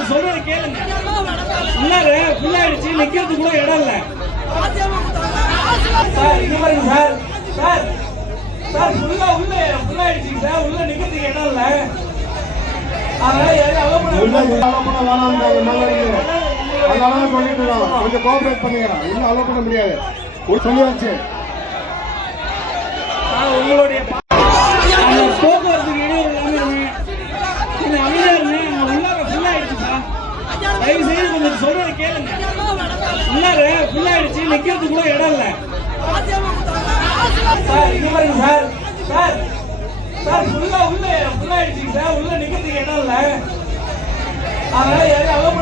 கொஞ்சம் சொல்றது கேளுங்க. உள்ளாரு ஃபுல்லாயிடுச்சு, நிக்கிறது கூட இடம் இல்ல சார். இது பாருங்க சார், சார் சார் ஃபுல்லாயிடுச்சு சார். உள்ள நிக்கிறதுக்கு இடம் இல்ல. அதனால யாரும் சொல்லிட்டு கொஞ்சம் கோஆபரேட் பண்ணிக்கிறேன். இன்னும் அலோவ் பண்ண முடியாது சொல்லியாச்சு. உங்களுடைய போக்குவரத்து இடையூறு எல்லாமே கொஞ்சம் அமைதியா இருந்தேன். உள்ளார ஃபுல்லாயிடுச்சு சார். தயவு செய்து கொஞ்சம் சொல்றது கேளுங்க. உள்ளார ஃபுல்லாயிடுச்சு, நிக்கிறதுக்கு கூட இடம் இல்ல சார். இது பாருங்க சார், சார் சார் ஃபுல்லாயிடுச்சு சார். உள்ள நிக்கிறதுக்கு இடம் இல்ல. அதனால யாரும் அலோவ்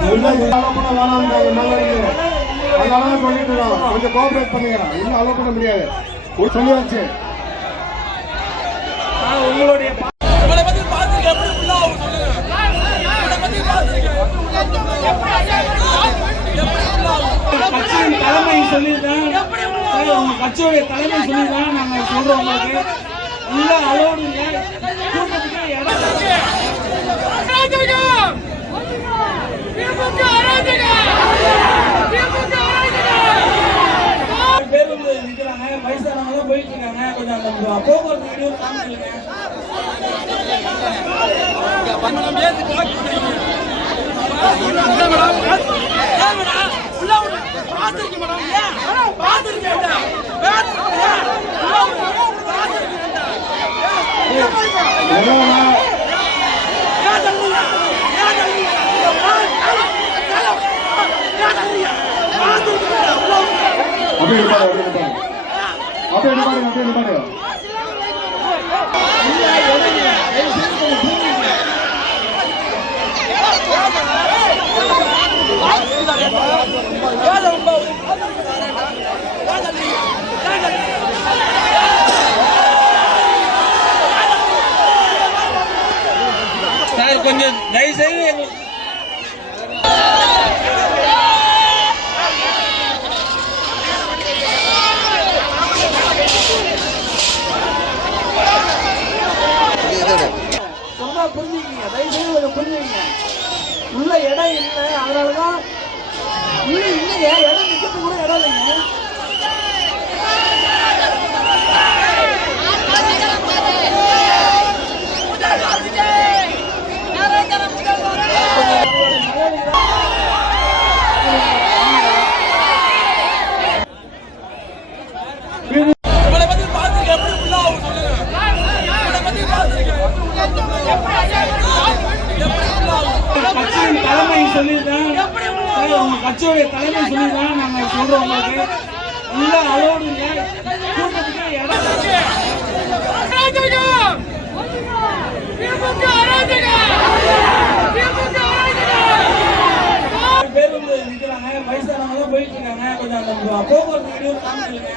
சொல்லிட்டு கொஞ்சம் கோஆபரேட் பண்ணிக்கிறேன். இன்னும் அலோவ் பண்ண முடியாது சொல்லியாச்சு. உங்களுடைய கட்சியின் தலைமை சொல்லிதான், உங்க கட்சியுடைய தலைமை சொல்லிதான் நாங்க சொல்றோம். உங்களுக்கு உள்ள அலோடு இல்ல, கூட்டத்துக்கு இடம் பேர் வந்து நிக்கிறாங்க. வயசானவங்க போயிட்டு இருக்காங்க. கொஞ்சம் அந்த போக்குவரத்து இடையூறு காமிக்கலுங்க. சார் கொஞ்சம் தயவுசெய்து சொன்னா புரிஞ்சுக்கீங்க. தயவுசெய்து கொஞ்சம் புரிஞ்சுக்கீங்க. உள்ள இடம் இல்லை. அதனாலதான் உள்ள இல்லைங்க. இடம் நிக்கிறது கூட இடம் இல்லைங்க. கட்சியின் தலைமை சொல்லிதான், உங்க கட்சியுடைய தலைமை சொல்லிதான் நாங்க சொல்றோம். உங்களுக்கு உள்ள அலோடு இல்ல, கூட்டத்துக்கு இடம் பேர் வந்து நிக்கிறாங்க. வயசானவங்க போயிட்டு இருக்காங்க. கொஞ்சம் அந்த போக்குவரத்து இடையூறு காமிக்கலுங்க.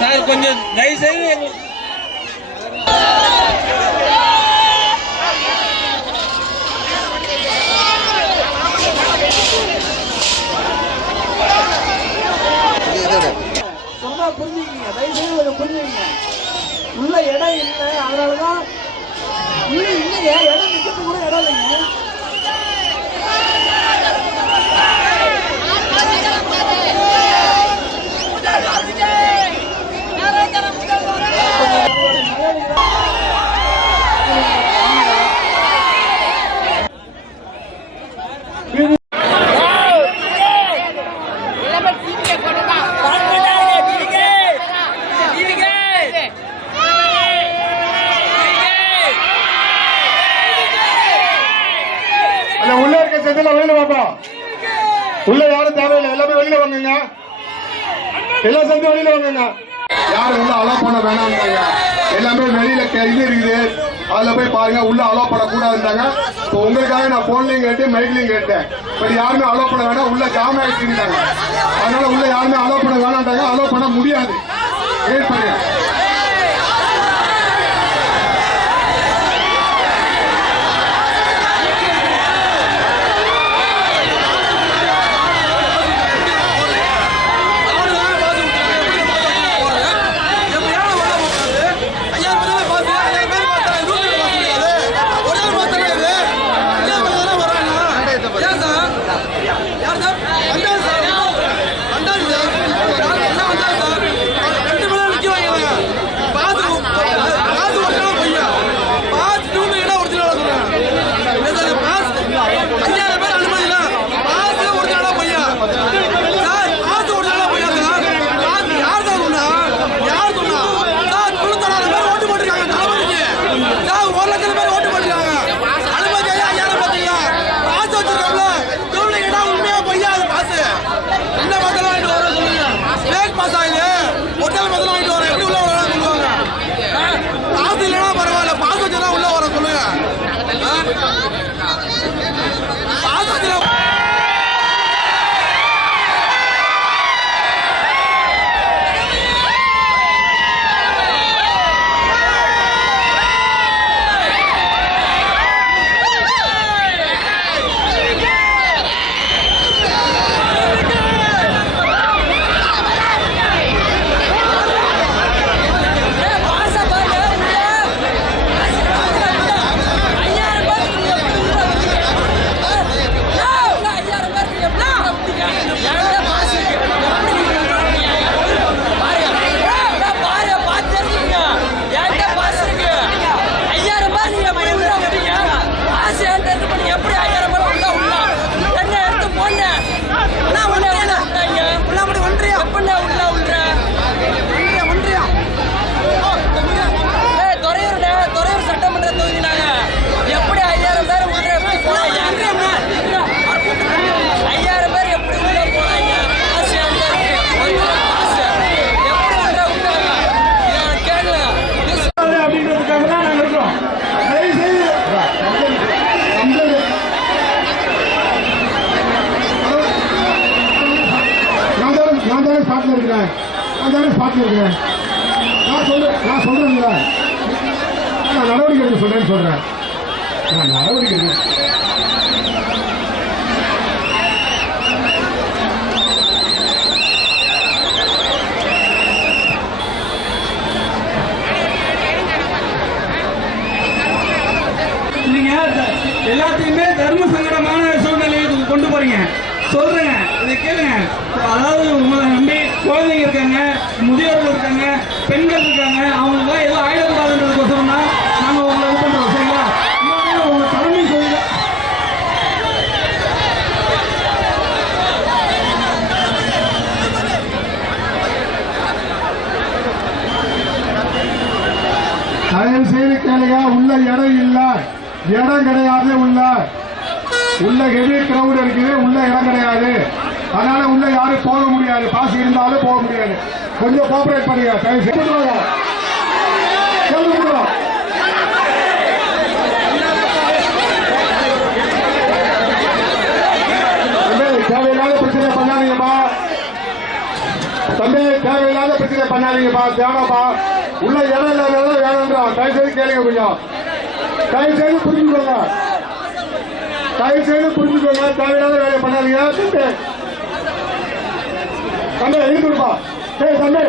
சார் கொஞ்சம் தயவுசெய்து சொன்னா புரிஞ்சுக்கீங்க. தயவுசெய்து கொஞ்சம் புரிஞ்சுக்கீங்க. உள்ள இடம் இல்லை. அதனாலதான் உள்ள இல்லைங்க. இடம் நிக்கிறது கூட இடம் இல்லைங்க. எல்லாமே வெளியில வாங்குங்க. எல்லாம் சேர்ந்து வெளியில வாங்குங்க. யாரும் உள்ள அலோ பண்ண வேணாம்ன்றாங்க. எல்லாமே வெளியில இது இருக்குது, அதுல போய் பாருங்க. உள்ள அலோ பண்ணக்கூடாதுன்றாங்க. இப்போ உங்களுக்காக நான் போன்லயும் கேட்டு மைக்லயும் கேட்டேன். பட் யாருமே அலோ பண்ண வேணாம், உள்ள ஜாம் ஆயிடுச்சுட்டாங்க. அதனால உள்ள யாருமே அலோ பண்ண வேணாம்ன்றாங்க. அலோ பண்ண முடியாது. வெயிட் பண்ணுங்க. நான் சொல்றேன்ல, நான் நடவடிக்கை எடுக்க சொல்றேன்னு சொல்றேன். நான் நடவடிக்கை எடுக்க நீங்க எல்லாத்தையுமே தர்ம சங்கடமான சூழ்நிலையை கொண்டு போறீங்க. சொல்றேங்க, இதை கேளுங்க. அதாவது உங்களை நம்பி குழந்தைங்க இருக்காங்க, முதியோர்கள் இருக்காங்க, பெண்கள் இருக்காங்க. அவங்களுக்குலாம் எதுவும் ஆயிடக்கூடாதுன்றதுக்கோசரம் தான் நாங்கள் உங்களை இது பண்றோம். சரிங்களா? உங்க தலைமை சொல்லுங்க. தயவு செய்து கேளுங்க. உள்ள இடம் இல்ல, இடம் கிடையாது. உள்ள ஹெவி கிரௌட் இருக்குது, உள்ள இடம் கிடையாது. அதனால உள்ள யாரும் போக முடியாது. பாஸ் இருந்தாலும் போக முடியாது. கொஞ்சம் கோஆபரேட் பண்ணுங்க. தயவு செய்து தேவையில்லாத பிரச்சனை பண்ணாதீங்கப்பா. தம்பி, தேவையில்லாத பிரச்சனை பண்ணாதீங்கப்பா. தேவைப்பா. உள்ள இடம் இல்லாத வேணும்ன்றான். தயவு செய்து கேளுங்க. கொஞ்சம் தயவு செய்து புரிஞ்சுக்கோங்க. தேவையில்லாத வேலையை பண்ணாதீங்க. தம்பி இழுத்து விடுப்பா. சரி தம்பி,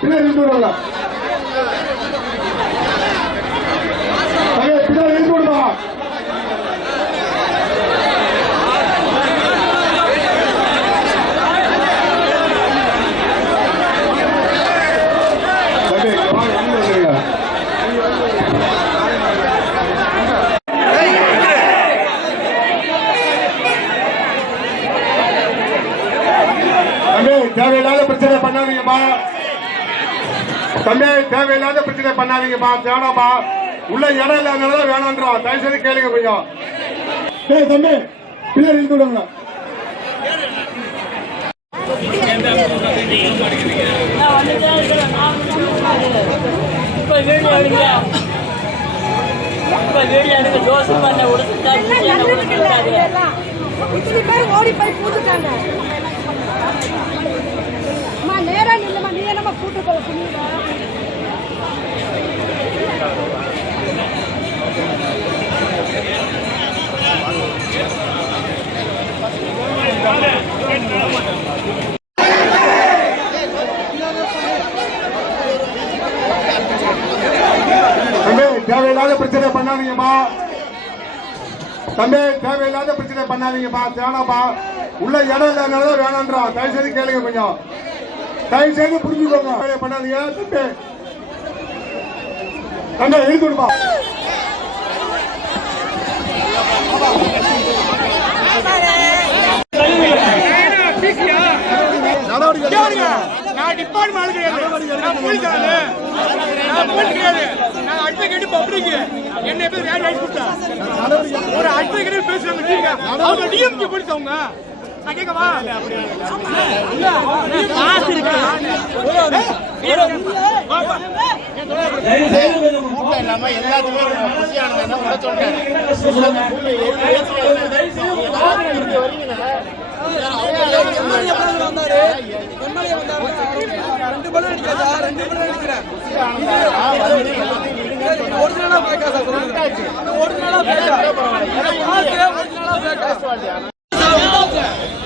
பின்னாடி இழுத்து விடுவாங்க. தம்பி பின்னாடி இழுத்து விடுப்பா. தேவையில்லாத பிரச்சனை பண்ணாதீங்கப்பா. தம்பி, தேவையில்லாத பிரச்சனை பண்ணாதீங்கப்பா. தேவைப்பா. உள்ள இடம் இல்லாதனால வேணான்றோம். தயவு செய்து கேளுங்க கொஞ்சம். தம்பி பின்னாடி இழுத்து விடுங்க. இத்தனை பேர் ஓடி போய் கூட்டுட்டாங்க. நேரா நில்லுமா, நீ என்னமா கூட்டு போக சொன்னீங்க? தேவையில்லாத பிரச்சனை பண்ணாதீங்கப்பா தம்பி, தேவையில்லாத பிரச்சனை பண்ணாதீங்கப்பா. வேணாப்பா, உள்ள இடம் இல்லாதனால வேணான்றான். தயவு செய்து கேளுங்க, கொஞ்சம் தயவு செய்து புரிஞ்சுக்கோங்க. பண்ணாதீங்க தம்பி. தம்பி எழுதி விடுப்பா. நான் டிபார்ட்மெண்ட் கிடையாது, நான் போலீஸ் ஆளு, நான் போலீஸ் கிடையாது, நான் அட்வொகேட் பப்ளிக். என்ன பேர் யார் அடிச்சு கொடுத்தா? ஒரு அட்வொகேட் பேசுறாங்க, அவங்க டிஎம்கே போலீஸ். அவங்க நான் கேட்கவா? காசு இருக்கு இல்லாம எல்லாத்துக்கும் குஷியானது உள்ள சொல்றேன்.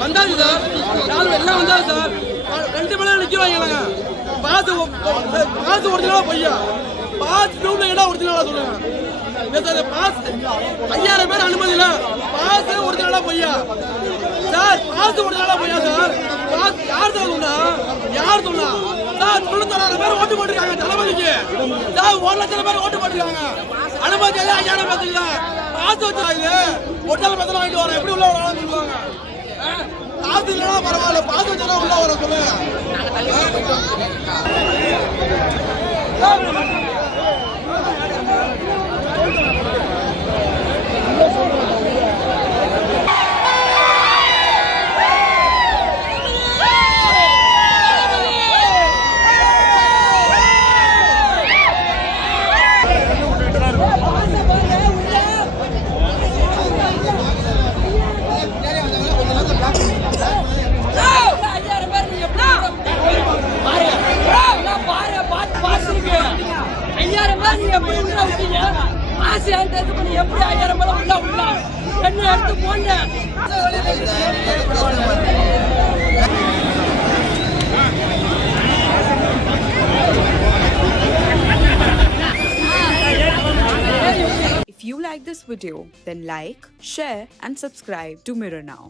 வந்தாச்சு சார், நாலு எல்லாம் வந்தாச்சு சார். 2 மணி நேரம் நிக்கிறாங்க. பாஸ் ஒரிஜினலா பையா, பாஸ் டூப்ளிகேட்டா ஒரிஜினலா சொல்லுங்க. பாஸ் 5000 பேர் அனுமதி இல்ல, பாஸ் ஒரிஜினலா பையா சார். பாஸ் ஒரிஜினலா பையா சார். பாஸ் யார் சொன்னா? யார் சொன்னா சார்? 96,000 பேர் ஓட்டு போட்டுருக்காங்க தளபதிக்கு சார். 1,00,000 பேர் ஓட்டு போட்டுருக்காங்க. அனுமதி 5000 பேருக்கு பாஸ் வச்சாங்க. ஒட்டல பத்திரம் வாங்கிட்டு வரேன், எப்படி உள்ள வரலாம்னு சொல்லுவாங்க. பாஸ் இல்லைன்னா பரவாயில்ல, பாஸ் வச்சா உள்ள வர சொல்லுங்க. எப்படி 5000 பேர் உள்ள என்ன எடுத்து போங்க. If you like this video, then like, share and subscribe to Mirror Now.